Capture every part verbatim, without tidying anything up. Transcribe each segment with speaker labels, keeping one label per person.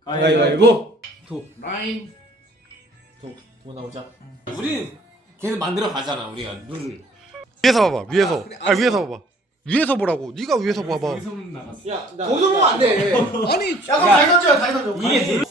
Speaker 1: 가위바위보.
Speaker 2: 도.
Speaker 1: 라인.
Speaker 2: 도. 도 나오자. 우린 계속 만들어 가잖아 우리가 룰을.
Speaker 3: 위에서 봐봐. 위에서.
Speaker 1: 아, 그래,
Speaker 3: 아 위에서 봐봐. 위에서 보라고. 네가 위에서 봐봐.
Speaker 1: 여기서는 나갔어.
Speaker 2: 야, 나.
Speaker 4: 거기서 보면 안 돼.
Speaker 1: 아니,
Speaker 4: 야, 그럼 다시 던져, 다시 던져.
Speaker 2: 이게 룰.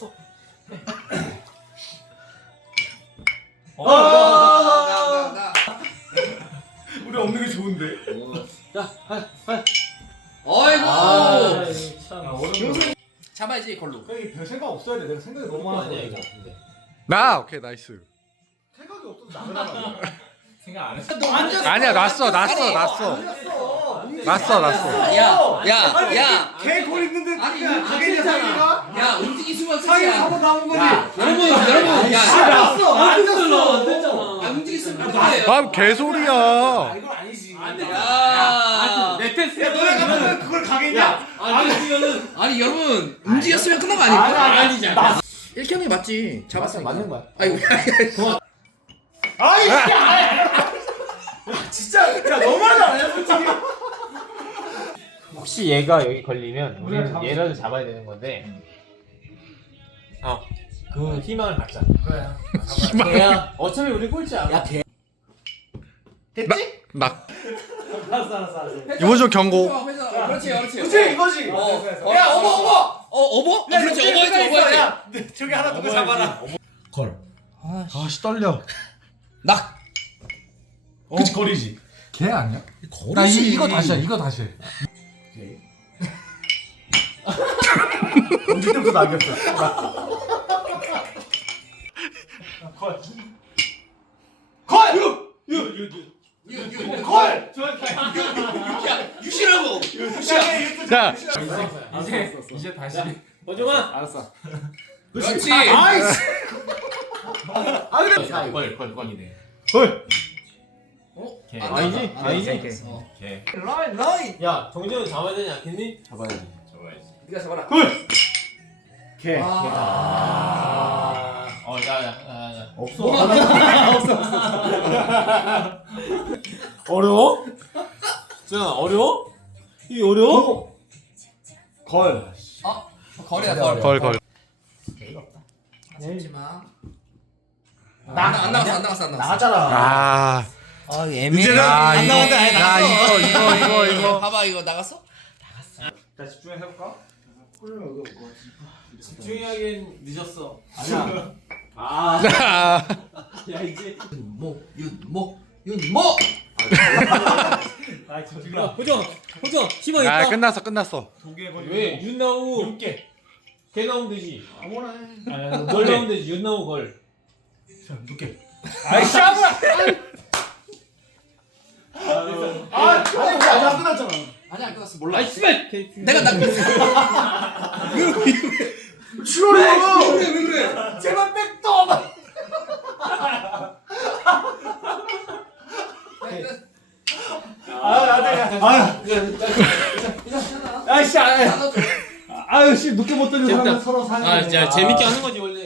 Speaker 4: 어,
Speaker 1: 나, 나, 나.
Speaker 4: 우리 없는 게 좋은데.
Speaker 2: 야, 하, 하.
Speaker 1: 어이구.
Speaker 2: 아, 참.
Speaker 4: 어려운
Speaker 1: 잡아야지 걸로.
Speaker 4: 여기 별 생각 없어야 돼. 내가 생각이 너무 많아서.
Speaker 2: 아니야
Speaker 4: 그래.
Speaker 2: 이거. 근데.
Speaker 3: 나 오케이 나이스.
Speaker 4: 생각이 없어서 나가라.
Speaker 2: 생각 안 했어.
Speaker 1: 너 앉았어.
Speaker 3: 아니야 났어 났어 났어. 났어 났어.
Speaker 1: 야, 야, 야.
Speaker 4: 개골 있는데
Speaker 1: 아니,
Speaker 4: 그냥
Speaker 1: 이거
Speaker 4: 가게냐
Speaker 1: 괜찮아.
Speaker 4: 사기가?
Speaker 1: 야, 움직이수만
Speaker 4: 사기
Speaker 1: 끝이야.
Speaker 4: 한번 나온 거지.
Speaker 1: 야, 여러분, 여러분, 야,
Speaker 4: 씨, 났어.
Speaker 2: 안
Speaker 4: 앉았어.
Speaker 2: 됐잖아.
Speaker 1: 야, 움직이수면 끝이에요.
Speaker 3: 아 개소리야.
Speaker 4: 아, 이건 아니지.
Speaker 2: 안 돼.
Speaker 1: 야,
Speaker 2: 내 테스트.
Speaker 4: 야, 너네 가면 그걸 가게냐?
Speaker 2: 안 되면은
Speaker 1: 아니 여러분 움직였으면 끝난 거
Speaker 4: 아니,
Speaker 1: 아닙니까?
Speaker 4: 아니,
Speaker 2: 아니지. 아니지.
Speaker 1: 일 경이 맞지. 잡았어.
Speaker 2: 맞는 거야.
Speaker 1: 아이고, 야, 야,
Speaker 4: 아이, 야, 진짜, 야, 너무하지 않냐, 솔직히?
Speaker 2: 혹시 얘가 여기 걸리면
Speaker 4: 우리가
Speaker 2: 우리는
Speaker 4: 잡을
Speaker 2: 얘라도 잡아야 되는 건데. 어. 그 희망을 갖자.
Speaker 4: 그래.
Speaker 2: 야, 어차피 우리 꼴찌야.
Speaker 1: 야, 개.
Speaker 4: 됐지?
Speaker 3: 나
Speaker 4: 알았어, 알았어, 알았어.
Speaker 3: 이번 좀 경고.
Speaker 1: 회사, 회사. 어, 그렇지, 그렇지.
Speaker 4: 그렇지, 이거지.
Speaker 1: 어,
Speaker 4: 됐어, 됐어.
Speaker 1: 어, 야, 어버, 어버. 어, 어버? 어,
Speaker 4: 야,
Speaker 1: 그렇지,
Speaker 4: 이거
Speaker 1: 어버야지,
Speaker 4: 생각 있어.
Speaker 1: 어버야지.
Speaker 4: 야, 네, 저기 하나 두고 잡아라. 걸.
Speaker 3: 아씨 떨려.
Speaker 1: 낙.
Speaker 4: 그치, 걸이지. 개 아니야?
Speaker 1: 거리지.
Speaker 4: 나 이, 이거 다시야, 이거 다시. 오케이. 언제 때부터 남겼어? 걸. 걸! 유! 유! 유!
Speaker 1: 유, 유, 유.
Speaker 4: 걸!
Speaker 1: 야, 유시라고. 유시야.
Speaker 3: 자
Speaker 2: 이제 이제 다시. 버정아. 알았어.
Speaker 1: 그렇지.
Speaker 4: 아이씨! 아, 그래.
Speaker 2: 걸걸 걸이네.
Speaker 4: 걸!
Speaker 1: 어?
Speaker 2: 개.
Speaker 1: 안
Speaker 2: 아니지?
Speaker 1: 돼.
Speaker 2: 아니지?
Speaker 1: 어.
Speaker 2: 개.
Speaker 1: 라인, 라인.
Speaker 2: 야, 정재훈 잡아야 되지 않겠니? 잡아야지. 잡아야지.
Speaker 1: 네가 잡아라.
Speaker 4: 걸! 개.
Speaker 1: 아.
Speaker 2: 어, 야, 야, 야, 야.
Speaker 4: 없어. 없어, 없어.
Speaker 2: 어려워? 자, 어려워? 이게 어려워?
Speaker 4: 걸.
Speaker 1: 어? 거리야, 거리.
Speaker 3: 걸 걸.
Speaker 1: 잡지 마.
Speaker 4: 나-
Speaker 1: 안, 안 나갔어, 안 나갔어, 안 나갔어.
Speaker 4: 나갔잖아.
Speaker 3: 아
Speaker 1: 아,
Speaker 3: 이제는 안 나온다. 야 이거 이거 이거 이거.
Speaker 1: 봐봐, 이거 나갔어?
Speaker 4: 자, 집중해서 해볼까? 꿀면 여기 올 거지.
Speaker 2: 집중하기엔 늦었어.
Speaker 4: 아니야.
Speaker 2: 아,
Speaker 3: 아,
Speaker 2: 야 이제.
Speaker 1: 윤모, 윤모, 윤모.
Speaker 4: 아, 집중.
Speaker 2: 야, 호정, 호정, 희망 있다.
Speaker 3: 아 끝났어 끝났어.
Speaker 4: 두개 걸리고.
Speaker 2: 왜? 윤 나오고
Speaker 4: 육 개.
Speaker 2: 개 나오면 되지.
Speaker 4: 아무나 해.
Speaker 2: 아니, 걸 나오면 되지. 윤 나오고 걸.
Speaker 4: 자, 육 개. 아이, 샤브라! 아, 아니, 우리 아직 안 끝났잖아.
Speaker 1: 아니, 안 끝났어. 몰라.
Speaker 2: 아이 씨발.
Speaker 1: 내가 나.
Speaker 4: 칠월이야!
Speaker 1: 왜 그래, 왜 그래?
Speaker 4: 제발 백도! 아, 나도 아, 아이씨, 아, 아유, 씨, 늦게 못 던져
Speaker 2: 재밌다.
Speaker 4: 사람 서로 사는
Speaker 2: 아, 진짜 재밌게 하는 거지 원래.